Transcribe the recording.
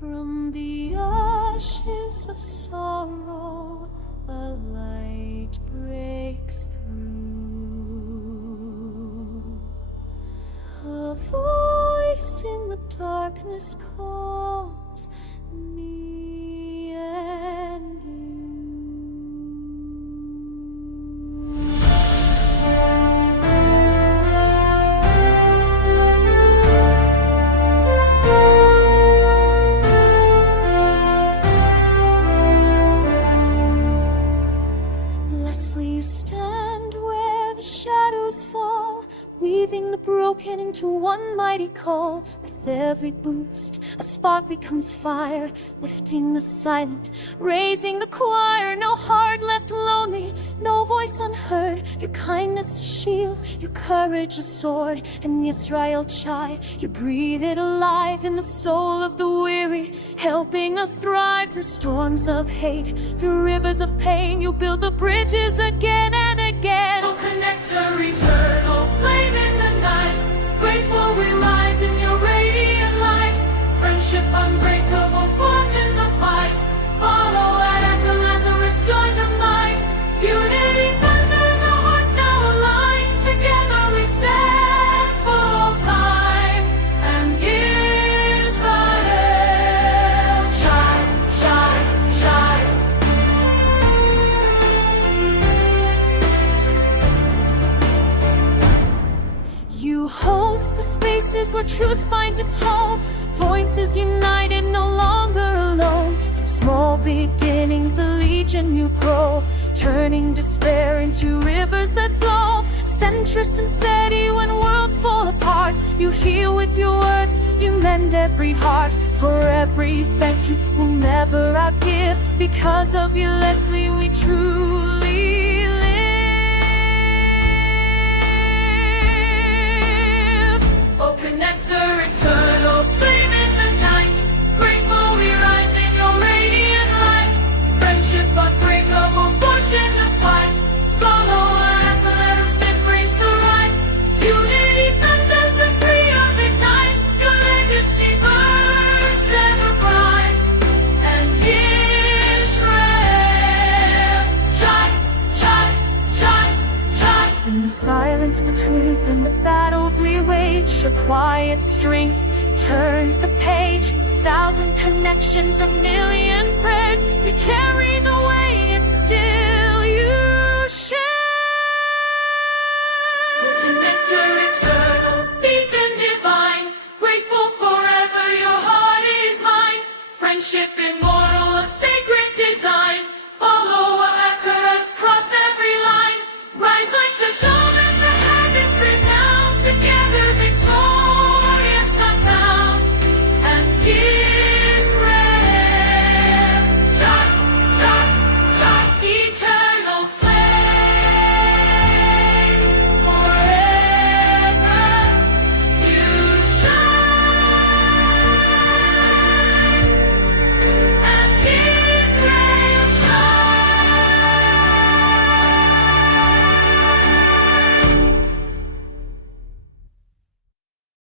From the ashes of sorrow, a light breaks through. A voice in the darkness calls me and you. You stand where the shadows fall, weaving the broken into one mighty call. With every boost, a spark becomes fire, lifting the silent, raising the choir. No heart left lonely, no voice unheard. Your kindness a shield, your courage a sword. And Yisrael Chai, you breathe it alive in the soul of the weary, helping us thrive through storms of hate, through rivers of pain. You build the bridges again and again. Oh, connector, eternal flame in the night, grateful we rise in your radiant light. Friendship unbreakable, fought in the fight. Follow and echo Lazarus, join the might. Unity thunders, our hearts now align. Together we stand for all time. And Yisrael Chai, Chai, Chai. You host the spaces where truth finds its home. Voices united, no longer alone. From small beginnings, a legion you grow, turning despair into rivers that flow. Centrist and steady when worlds fall apart. You heal with your words, you mend every heart. For every thank you we'll never outgive. Because of you, Leslie, we truly live. Oh, connector, eternal flame in the night, grateful we rise in your radiant light. Friendship unbreakable, fortune the fight. Follow our anthem, let us embrace the right. Unity thunders, the freedom ignite. Your legacy burns ever bright. And Israel Chai, Chai, Chai, Chai. In the silence between and the battles we wage, your quiet strength turns the page. 1,000 connections, a million prayers. We carry the weight, it's still